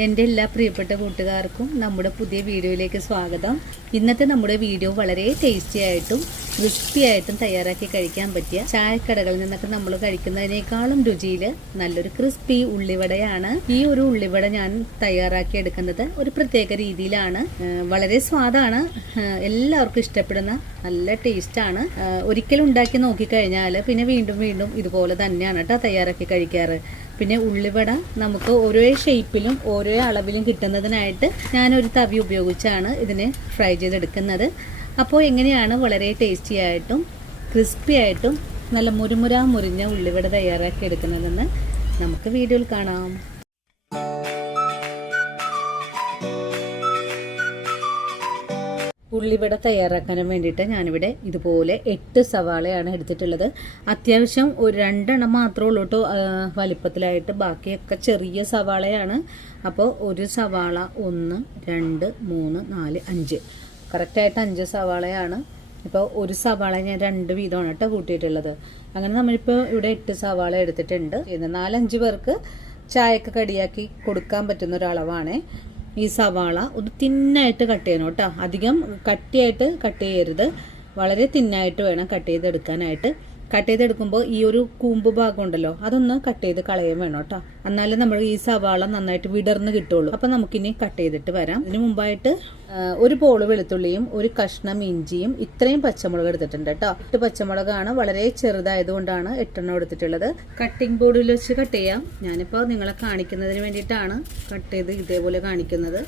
എൻ്റെ എല്ലാ പ്രിയപ്പെട്ട കൂട്ടുകാർക്കും നമ്മുടെ പുതിയ വീഡിയോയിലേക്ക് സ്വാഗതം. ഇന്നത്തെ നമ്മുടെ വീഡിയോ വളരെ ടേസ്റ്റി ആയിട്ടും ക്രിസ്പി ആയിട്ടും തയ്യാറാക്കി കഴിക്കാൻ പറ്റിയ ചായക്കടകളിൽ നിന്നൊക്കെ നമ്മൾ കഴിക്കുന്നതിനേക്കാളും രുചിയിൽ നല്ലൊരു ക്രിസ്പി ഉള്ളിവടയാണ്. ഈ ഒരു ഉള്ളിവട ഞാൻ തയ്യാറാക്കി എടുക്കുന്നത് ഒരു പ്രത്യേക രീതിയിലാണ്. വളരെ സ്വാദാണ്, എല്ലാവർക്കും ഇഷ്ടപ്പെടുന്ന നല്ല ടേസ്റ്റാണ്. ഒരിക്കലും ഉണ്ടാക്കി നോക്കിക്കഴിഞ്ഞാൽ പിന്നെ വീണ്ടും വീണ്ടും ഇതുപോലെ തന്നെയാണ് കേട്ടോ തയ്യാറാക്കി കഴിക്കാറ്. പിന്നെ ഉള്ളിവട നമുക്ക് ഓരോ ഷേപ്പിലും ഓരോ അളവിലും കിട്ടുന്നതിനായിട്ട് ഞാനൊരു തവി ഉപയോഗിച്ചാണ് ഇതിനെ ഫ്രൈ ചെയ്തെടുക്കുന്നത്. അപ്പോൾ എങ്ങനെയാണ് വളരെ ടേസ്റ്റി ആയിട്ടും ക്രിസ്പി ആയിട്ടും നല്ല മുരിഞ്ഞ ഉള്ളിവട തയ്യാറാക്കി എടുക്കുന്നതെന്ന് നമുക്ക് വീഡിയോയിൽ കാണാം. ഉള്ളിവട തയ്യാറാക്കാനും വേണ്ടിയിട്ട് ഞാനിവിടെ ഇതുപോലെ 8 സവാളയാണ് എടുത്തിട്ടുള്ളത്. അത്യാവശ്യം ഒരു 2 എണ്ണം മാത്രമേ ഉള്ളൂ കേട്ടോ വലിപ്പത്തിലായിട്ട്, ബാക്കിയൊക്കെ ചെറിയ സവാളയാണ്. അപ്പോൾ ഒരു സവാള 1 2 3 4 5 കറക്റ്റായിട്ട് 5 സവാളയാണ്. ഇപ്പോൾ ഒരു സവാള ഞാൻ 2 വീതമാണ് കേട്ടോ കൂട്ടിയിട്ടുള്ളത്. അങ്ങനെ നമ്മളിപ്പോൾ ഇവിടെ 8 സവാള എടുത്തിട്ടുണ്ട്. 4-5 പേർക്ക് ചായക്ക് കടിയാക്കി കൊടുക്കാൻ പറ്റുന്ന ഒരളവാണ്. ഈ സവാള ഒന്ന് തിന്നായിട്ട് കട്ട് ചെയ്യണം കേട്ടോ, അധികം കട്ടിയായിട്ട് കട്ട് ചെയ്യരുത്, വളരെ തിന്നായിട്ട് വേണം കട്ട് ചെയ്തെടുക്കാനായിട്ട്. കട്ട് ചെയ്തെടുക്കുമ്പോൾ ഈ ഒരു കൂമ്പ് ഭാഗം ഉണ്ടല്ലോ അതൊന്ന് കട്ട് ചെയ്ത് കളയാൻ വേണം കേട്ടോ, എന്നാലും നമ്മൾ ഈ സവാള നന്നായിട്ട് വിടർന്ന് കിട്ടുള്ളൂ. അപ്പം നമുക്കിനി കട്ട് ചെയ്തിട്ട് വരാം. ഇതിന് മുമ്പായിട്ട് ഒരു പോള് വെളുത്തുള്ളിയും ഒരു കഷ്ണം ഇഞ്ചിയും ഇത്രയും പച്ചമുളക് എടുത്തിട്ടുണ്ട് കേട്ടോ. 8 പച്ചമുളകാണ്, വളരെ ചെറുതായതുകൊണ്ടാണ് 8 എണ്ണം എടുത്തിട്ടുള്ളത്. കട്ടിംഗ് ബോർഡിൽ വെച്ച് കട്ട് ചെയ്യാം. ഞാനിപ്പോൾ നിങ്ങളെ കാണിക്കുന്നതിന് വേണ്ടിയിട്ടാണ് കട്ട് ചെയ്ത് ഇതേപോലെ കാണിക്കുന്നത്.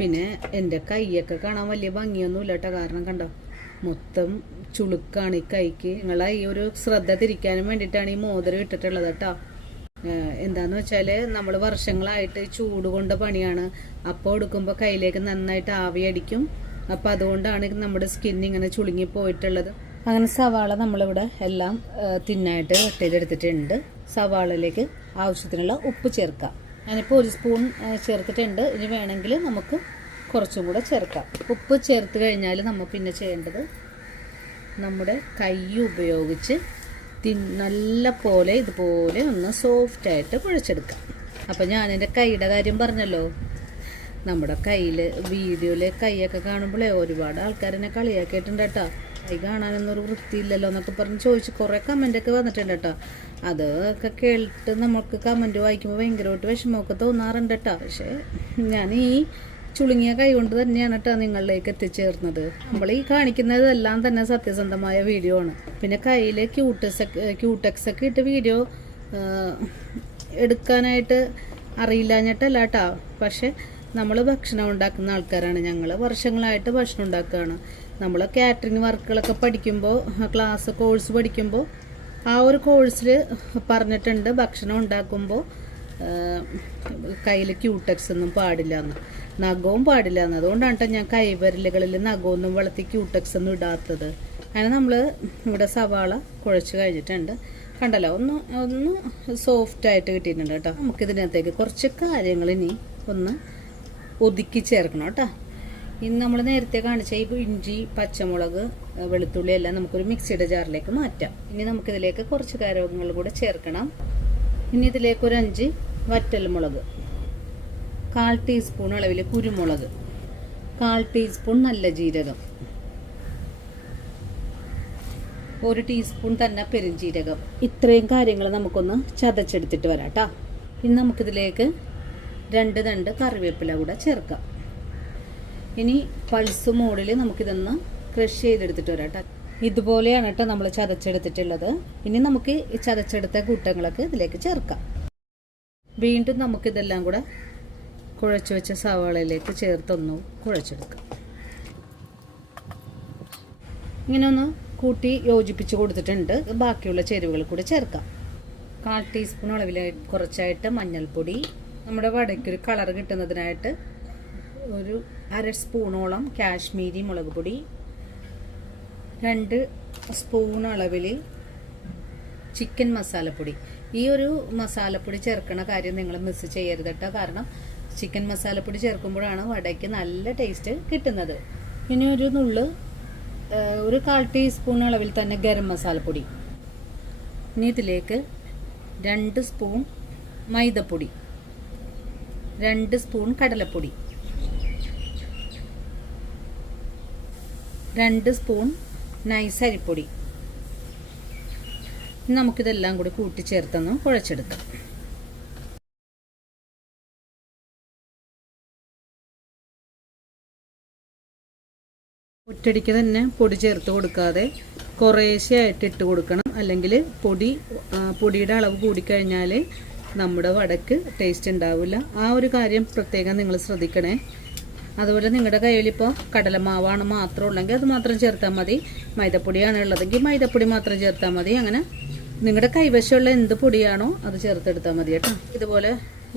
പിന്നെ എൻ്റെ കൈയൊക്കെ കാണാൻ വലിയ ഭംഗിയൊന്നുമില്ല കേട്ടോ, കാരണം കണ്ടോ മൊത്തം ചുളുക്കാണ് ഈ കൈക്ക്. നിങ്ങളെ ഈ ഒരു ശ്രദ്ധ തിരിക്കാനും വേണ്ടിയിട്ടാണ് ഈ മോതിരം ഇട്ടിട്ടുള്ളത് കേട്ടോ. എന്താന്ന് വെച്ചാൽ നമ്മൾ വർഷങ്ങളായിട്ട് ചൂട് കൊണ്ട പണിയാണ്, അപ്പോൾ എടുക്കുമ്പോൾ കയ്യിലേക്ക് നന്നായിട്ട് ആവി അടിക്കും. അപ്പോൾ അതുകൊണ്ടാണ് നമ്മുടെ സ്കിൻ ഇങ്ങനെ ചുളുങ്ങി പോയിട്ടുള്ളത്. അങ്ങനെ സവാള നമ്മളിവിടെ എല്ലാം തിന്നായിട്ട് കട്ട് ചെയ്തെടുത്തിട്ടുണ്ട്. സവാളയിലേക്ക് ആവശ്യത്തിനുള്ള ഉപ്പ് ചേർക്കാം. ഞാനിപ്പോൾ 1 സ്പൂൺ ചേർത്തിട്ടുണ്ട്. ഇനി വേണമെങ്കിൽ നമുക്ക് കുറച്ചും കൂടെ ചേർക്കാം. ഉപ്പ് ചേർത്ത് കഴിഞ്ഞാൽ നമ്മൾ പിന്നെ ചെയ്യേണ്ടത് നമ്മുടെ കൈ ഉപയോഗിച്ച് നല്ല പോലെ ഇതുപോലെ ഒന്ന് സോഫ്റ്റായിട്ട് കുഴച്ചെടുക്കാം. അപ്പം ഞാനെൻ്റെ കൈയുടെ കാര്യം പറഞ്ഞല്ലോ, നമ്മുടെ കയ്യിൽ വീഡിയോയിൽ കൈയൊക്കെ കാണുമ്പോഴേ ഒരുപാട് ആൾക്കാരെന്നെ കളിയാക്കിയിട്ടുണ്ട് കേട്ടോ. കൈ കാണാനൊന്നും ഒരു വൃത്തിയില്ലല്ലോ എന്നൊക്കെ പറഞ്ഞ് ചോദിച്ച് കുറേ കമൻറ്റൊക്കെ വന്നിട്ടുണ്ട് കേട്ടോ. അതൊക്കെ കേട്ടിട്ട് നമുക്ക് കമൻറ്റ് വായിക്കുമ്പോൾ ഭയങ്കരമായിട്ട് വിഷമമൊക്കെ തോന്നാറുണ്ട് കേട്ടോ. പക്ഷേ ഞാൻ ഈ ചുളുങ്ങിയ കൈ കൊണ്ട് തന്നെയാണ് കേട്ടോ നിങ്ങളിലേക്ക് എത്തിച്ചേർന്നത്. നമ്മൾ ഈ കാണിക്കുന്നതെല്ലാം തന്നെ സത്യസന്ധമായ വീഡിയോ ആണ്. പിന്നെ കയ്യിൽ ക്യൂടെക്സ് ഒക്കെ ഇട്ട് വീഡിയോ എടുക്കാനായിട്ട് അറിയില്ലാഞ്ഞിട്ടല്ല കേട്ടോ. പക്ഷെ നമ്മൾ ഭക്ഷണം ഉണ്ടാക്കുന്ന ആൾക്കാരാണ്, ഞങ്ങൾ വർഷങ്ങളായിട്ട് ഭക്ഷണം ഉണ്ടാക്കുകയാണ്. നമ്മൾ കാറ്ററിംഗ് വർക്കുകളൊക്കെ പഠിക്കുമ്പോൾ കോഴ്സ് പഠിക്കുമ്പോൾ ആ ഒരു കോഴ്സിൽ പറഞ്ഞിട്ടുണ്ട് ഭക്ഷണം ഉണ്ടാക്കുമ്പോൾ കയ്യിൽ ക്യൂടെക്സ് ഒന്നും പാടില്ല എന്ന്, നഖവും പാടില്ല എന്ന്. അതുകൊണ്ടാണ് കേട്ടോ ഞാൻ കൈവിരലുകളിൽ നഖമൊന്നും വളർത്തി ക്യൂടെക്സ് ഒന്നും ഇടാത്തത്. അങ്ങനെ നമ്മൾ ഇവിടെ സവാള കുഴച്ച് കഴിഞ്ഞിട്ടുണ്ട്. കണ്ടല്ലോ ഒന്ന് സോഫ്റ്റായിട്ട് കിട്ടിയിട്ടുണ്ട് കേട്ടോ. നമുക്കിതിനകത്തേക്ക് കുറച്ച് കാര്യങ്ങൾ ഇനി ഒന്ന് ഒതുക്കി ചേർക്കണം കേട്ടോ. ഇനി നമ്മൾ നേരത്തെ കാണിച്ച ഈ ഇഞ്ചി പച്ചമുളക് വെളുത്തുള്ളി എല്ലാം നമുക്കൊരു മിക്സിയുടെ ജാറിലേക്ക് മാറ്റാം. ഇനി നമുക്കിതിലേക്ക് കുറച്ച് കാര്യങ്ങൾ കൂടെ ചേർക്കണം. ഇനി ഇതിലേക്ക് ഒരു 5 വറ്റൽമുളക്, 1/4 ടീസ്പൂൺ അളവിൽ കുരുമുളക്, 1/4 ടീസ്പൂൺ നല്ല ജീരകം, 1 ടീസ്പൂൺ തന്നെ പെരുംജീരകം. ഇത്രയും കാര്യങ്ങൾ നമുക്കൊന്ന് ചതച്ചെടുത്തിട്ട് വരാം കേട്ടോ. ഇനി നമുക്കിതിലേക്ക് 2 തണ്ട് കറിവേപ്പില കൂടെ ചേർക്കാം. ഇനി പൾസ് മോഡിൽ നമുക്കിതൊന്ന് ക്രഷ് ചെയ്തെടുത്തിട്ട് വരാം കേട്ടോ. ഇതുപോലെയാണ് കേട്ടോ നമ്മൾ ചതച്ചെടുത്തിട്ടുള്ളത്. ഇനി നമുക്ക് ഈ ചതച്ചെടുത്ത കൂട്ടങ്ങളൊക്കെ ഇതിലേക്ക് ചേർക്കാം. വീണ്ടും നമുക്കിതെല്ലാം കൂടെ കുഴച്ച് വെച്ച സവാളയിലേക്ക് ചേർത്തൊന്ന് കുഴച്ചെടുക്കാം. ഇങ്ങനെ ഒന്ന് കൂട്ടി യോജിപ്പിച്ച് കൊടുത്തിട്ടുണ്ട്. ബാക്കിയുള്ള ചേരുവകൾ കൂടെ ചേർക്കാം. 1/4 ടീസ്പൂൺ അളവിൽ കുറച്ചായിട്ട് മഞ്ഞൾപ്പൊടി, നമ്മുടെ വടയ്ക്കൊരു കളർ കിട്ടുന്നതിനായിട്ട് ഒരു 1/2 സ്പൂണോളം കാശ്മീരി മുളക് പൊടി, 2 സ്പൂൺ അളവിൽ ചിക്കൻ മസാലപ്പൊടി. ഈ ഒരു മസാലപ്പൊടി ചേർക്കണ കാര്യം നിങ്ങൾ മിസ് ചെയ്യരുത് കേട്ടോ, കാരണം ചിക്കൻ മസാലപ്പൊടി ചേർക്കുമ്പോഴാണ് വടയ്ക്ക് നല്ല ടേസ്റ്റ് കിട്ടുന്നത്. ഇനി ഒരു 1/4 ടീസ്പൂൺ അളവിൽ തന്നെ ഗരം മസാലപ്പൊടി. ഇനി ഇതിലേക്ക് 2 സ്പൂൺ മൈദപ്പൊടി, 2 സ്പൂൺ കടലപ്പൊടി, 2 സ്പൂൺ നൈസ് അരിപ്പൊടി. നമുക്കിതെല്ലാം കൂടി കൂട്ടിച്ചേർത്തൊന്ന് കുഴച്ചെടുക്കാം. ഒറ്റടിക്ക് തന്നെ പൊടി ചേർത്ത് കൊടുക്കാതെ കുറേശ്ശെയായിട്ട് ഇട്ട് കൊടുക്കണം. അല്ലെങ്കിൽ പൊടിയുടെ അളവ് കൂടിക്കഴിഞ്ഞാൽ നമ്മുടെ വടക്ക് ടേസ്റ്റ് ഉണ്ടാവില്ല. ആ ഒരു കാര്യം പ്രത്യേകം നിങ്ങൾ ശ്രദ്ധിക്കണേ. അതുപോലെ നിങ്ങളുടെ കയ്യിൽ ഇപ്പോൾ കടലമാവാണ് മാത്രം ഉള്ളെങ്കിൽ അത് മാത്രം ചേർത്താൽ മതി. മൈദപ്പൊടിയാണ് ഉള്ളതെങ്കിൽ മൈദപ്പൊടി മാത്രം ചേർത്താൽ മതി. അങ്ങനെ നിങ്ങളുടെ കൈവശമുള്ള എന്ത് പൊടിയാണോ അത് ചേർത്തെടുത്താൽ മതി കേട്ടോ. ഇതുപോലെ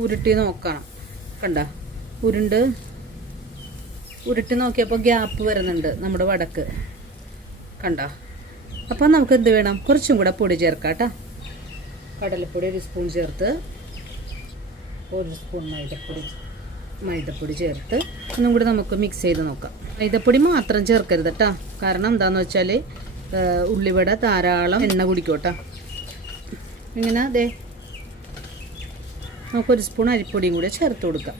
ഉരുട്ടി നോക്കണം. കണ്ട, ഉരുട്ടി നോക്കിയപ്പോൾ ഗ്യാപ്പ് വരുന്നുണ്ട് നമ്മുടെ വടക്ക്. കണ്ട, അപ്പം നമുക്ക് എന്ത് വേണം? കുറച്ചും കൂടെ പൊടി ചേർക്കാം കേട്ടോ. കടലപ്പൊടി 1 സ്പൂൺ ചേർത്ത് 1 സ്പൂൺ മൈദപ്പൊടി ചേർത്ത് ഒന്നും കൂടി നമുക്ക് മിക്സ് ചെയ്ത് നോക്കാം. മൈദപ്പൊടി മാത്രം ചേർക്കരുത് കേട്ടോ. കാരണം എന്താണെന്ന് വെച്ചാൽ ഉള്ളിവട ധാരാളം എണ്ണ കുടിക്കും കേട്ടോ. ഇങ്ങനെ അതെ നമുക്ക് 1 സ്പൂൺ അരിപ്പൊടിയും കൂടി ചേർത്ത് കൊടുക്കാം.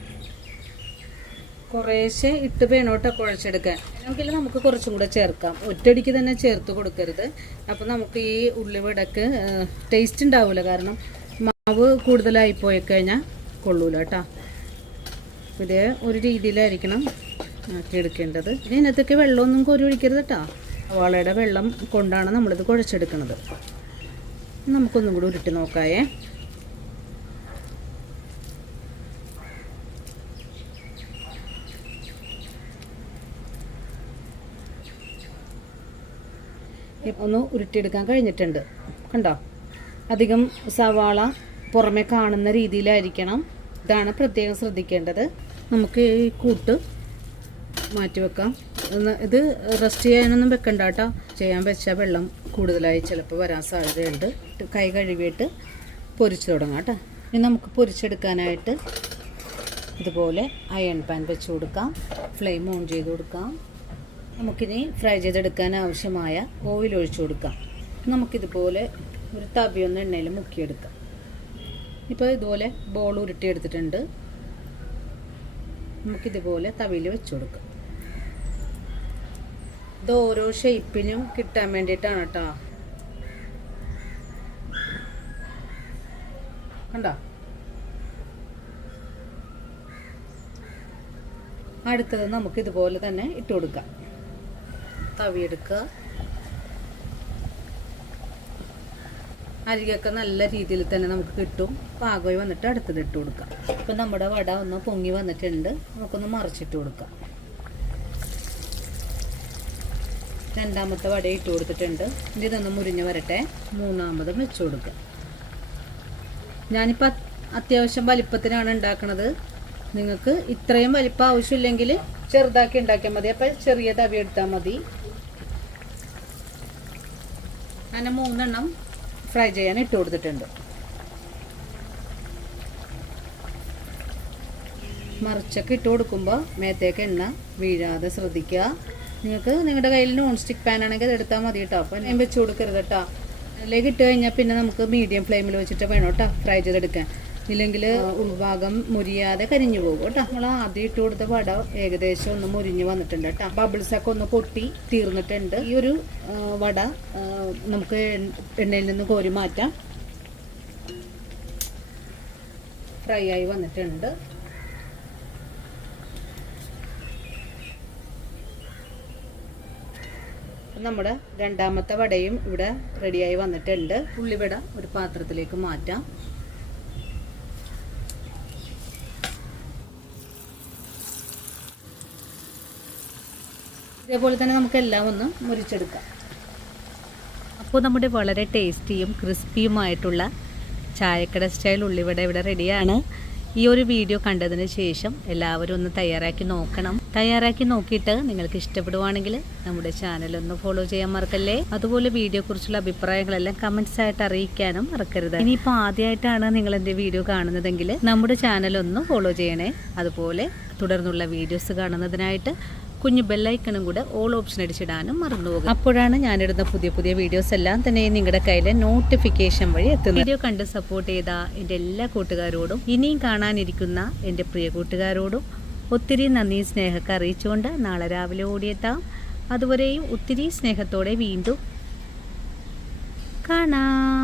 കുറേശ്ശെ ഇട്ട് വേണം കേട്ടോ കുഴച്ചെടുക്കാൻ. എങ്കിൽ നമുക്ക് കുറച്ചും കൂടെ ചേർക്കാം. ഒറ്റയടിക്ക് തന്നെ ചേർത്ത് കൊടുക്കരുത്. അപ്പം നമുക്ക് ഈ ഉള്ളിവടക്ക് ടേസ്റ്റ് ഉണ്ടാവില്ല. കാരണം മാവ് കൂടുതലായി പോയി കഴിഞ്ഞാൽ കൊള്ളൂല കേട്ടോ. ഇതേ ഒരു രീതിയിലായിരിക്കണം ആക്കിയെടുക്കേണ്ടത്. ഇതിനകത്തൊക്കെ വെള്ളമൊന്നും കോരി ഒഴിക്കരുത് കേട്ടോ. സവാളയുടെ വെള്ളം കൊണ്ടാണ് നമ്മളിത് കുഴച്ചെടുക്കുന്നത്. നമുക്കൊന്നും കൂടി ഉരുട്ടി നോക്കായേ. ഒന്ന് ഉരുട്ടിയെടുക്കാൻ കഴിഞ്ഞിട്ടുണ്ട്. കണ്ടോ, അധികം സവാള പുറമെ കാണുന്ന രീതിയിലായിരിക്കണം. ഇതാണ് പ്രത്യേകം ശ്രദ്ധിക്കേണ്ടത്. നമുക്ക് ഈ കൂട്ട് മാറ്റി വെക്കാം. ഇത് റെസ്റ്റ് ചെയ്യാനൊന്നും വെക്കണ്ട കേട്ടോ. ചെയ്യാൻ വെച്ചാൽ വെള്ളം കൂടുതലായി ചിലപ്പോൾ വരാൻ സാധ്യതയുണ്ട്. കൈ കഴുകിയിട്ട് പൊരിച്ചു തുടങ്ങാം കേട്ടോ. ഇനി നമുക്ക് പൊരിച്ചെടുക്കാനായിട്ട് ഇതുപോലെ അയൺ പാൻ വെച്ച് കൊടുക്കാം. ഫ്ലെയിം ഓൺ ചെയ്ത് കൊടുക്കാം. നമുക്കിനി ഫ്രൈ ചെയ്തെടുക്കാൻ ആവശ്യമായ ഓയിൽ ഒഴിച്ചു കൊടുക്കാം. നമുക്കിതുപോലെ ഒരു തവിയൊന്ന് എണ്ണയിൽ മുക്കിയെടുക്കാം. ഇപ്പോൾ ഇതുപോലെ ബോൾ ഉരുട്ടിയെടുത്തിട്ടുണ്ട്. നമുക്കിതുപോലെ തവിയിൽ വെച്ച് കൊടുക്കാം. ഇത് ഓരോ ഷേപ്പിനും കിട്ടാൻ വേണ്ടിയിട്ടാണ് കേട്ടോ. കണ്ടോ, അടുത്തത് നമുക്കിതുപോലെ തന്നെ ഇട്ട് കൊടുക്കാം. തവി എടുക്കുക. അരികൊക്കെ നല്ല രീതിയിൽ തന്നെ നമുക്ക് കിട്ടും. പാകമായി വന്നിട്ട് അടുത്തത് ഇട്ട് കൊടുക്കാം. ഇപ്പം നമ്മുടെ വട ഒന്ന് പൊങ്ങി വന്നിട്ടുണ്ട്. നമുക്കൊന്ന് മറിച്ചിട്ട് കൊടുക്കാം. രണ്ടാമത്തെ വട ഇട്ട് കൊടുത്തിട്ടുണ്ട്. ഇതൊന്ന് മുരിഞ്ഞ് വരട്ടെ. മൂന്നാമതും വെച്ച് കൊടുക്കാം. ഞാനിപ്പോൾ അത്യാവശ്യം വലിപ്പത്തിനാണ് ഉണ്ടാക്കുന്നത്. നിങ്ങൾക്ക് ഇത്രയും വലിപ്പം ആവശ്യമില്ലെങ്കിൽ ചെറുതാക്കി ഉണ്ടാക്കിയാൽ മതി. അപ്പം ചെറിയ തവി എടുത്താൽ മതി. അങ്ങനെ 3 എണ്ണം ഫ്രൈ ചെയ്യാൻ ഇട്ട് കൊടുത്തിട്ടുണ്ട്. മറിച്ചൊക്കെ ഇട്ട് കൊടുക്കുമ്പോൾ മേത്തേക്ക് എണ്ണ വീഴാതെ ശ്രദ്ധിക്കുക. നിങ്ങൾക്ക് നിങ്ങളുടെ കയ്യിൽ നോൺ സ്റ്റിക്ക് പാൻ ആണെങ്കിൽ അത് എടുത്താൽ മതി കേട്ടോ. അപ്പം ഞാൻ വെച്ച് കൊടുക്കരുത് കേട്ടോ. അതിലേക്ക് ഇട്ട് കഴിഞ്ഞാൽ പിന്നെ നമുക്ക് മീഡിയം ഫ്ലെയിമിൽ വെച്ചിട്ട് വേണം കേട്ടോ ഫ്രൈ ചെയ്തെടുക്കാൻ. ഇല്ലെങ്കിൽ ഉൾഭാഗം മുരിയാതെ കരിഞ്ഞു പോകും കേട്ടോ. നമ്മൾ ആദ്യം ഇട്ട് കൊടുത്ത വട ഏകദേശം ഒന്ന് മുരിഞ്ഞ് വന്നിട്ടുണ്ട് കേട്ടോ. ബബിൾസൊക്കെ ഒന്ന് പൊട്ടി തീർന്നിട്ടുണ്ട്. ഈ ഒരു വട നമുക്ക് എണ്ണയിൽ നിന്ന് കോരി മാറ്റാം. ഫ്രൈ ആയി വന്നിട്ടുണ്ട്. നമ്മുടെ രണ്ടാമത്തെ വടയും ഇവിടെ റെഡിയായി വന്നിട്ടുണ്ട്. ഉള്ളിവട ഒരു പാത്രത്തിലേക്ക് മാറ്റാം. ഇതേപോലെ തന്നെ നമുക്ക് എല്ലാം ഒന്ന് മുറിച്ചെടുക്കാം. അപ്പോൾ നമ്മുടെ വളരെ ടേസ്റ്റിയും ക്രിസ്പിയുമായിട്ടുള്ള ചായക്കട സ്റ്റൈൽ ഉള്ളിവട ഇവിടെ റെഡിയാണ്. ഈ ഒരു വീഡിയോ കണ്ടതിന് ശേഷം എല്ലാവരും ഒന്ന് തയ്യാറാക്കി നോക്കണം. തയ്യാറാക്കി നോക്കിയിട്ട് നിങ്ങൾക്ക് ഇഷ്ടപ്പെടുവാണെങ്കിൽ നമ്മുടെ ചാനലൊന്ന് ഫോളോ ചെയ്യാൻ മറക്കല്ലേ. അതുപോലെ വീഡിയോയെക്കുറിച്ചുള്ള അഭിപ്രായങ്ങളെല്ലാം കമൻസ് ആയിട്ട് അറിയിക്കാനും മറക്കരുത്. ഇനിയിപ്പോൾ ആദ്യമായിട്ടാണ് നിങ്ങൾ എൻ്റെ വീഡിയോ കാണുന്നതെങ്കിൽ നമ്മുടെ ചാനലൊന്ന് ഫോളോ ചെയ്യണേ. അതുപോലെ തുടർന്നുള്ള വീഡിയോസ് കാണുന്നതിനായിട്ട് കുഞ്ഞു ബെല്ലൈക്കണും കൂടെ ഓൾ ഓപ്ഷൻ അടിച്ചിടാനും മറന്നു പോകും. അപ്പോഴാണ് ഞാനിടുന്ന പുതിയ പുതിയ വീഡിയോസ് എല്ലാം തന്നെ നിങ്ങളുടെ കയ്യിൽ നോട്ടിഫിക്കേഷൻ വഴി എത്തുന്നത്. വീഡിയോ കണ്ട് സപ്പോർട്ട് ചെയ്ത എൻ്റെ എല്ലാ കൂട്ടുകാരോടും ഇനിയും കാണാനിരിക്കുന്ന എൻ്റെ പ്രിയ കൂട്ടുകാരോടും ഒത്തിരി നന്ദി സ്നേഹമൊക്കെ അറിയിച്ചുകൊണ്ട് നാളെ രാവിലെ ഓടിയെത്താം. അതുവരെയും ഒത്തിരി സ്നേഹത്തോടെ വീണ്ടും കാണാം.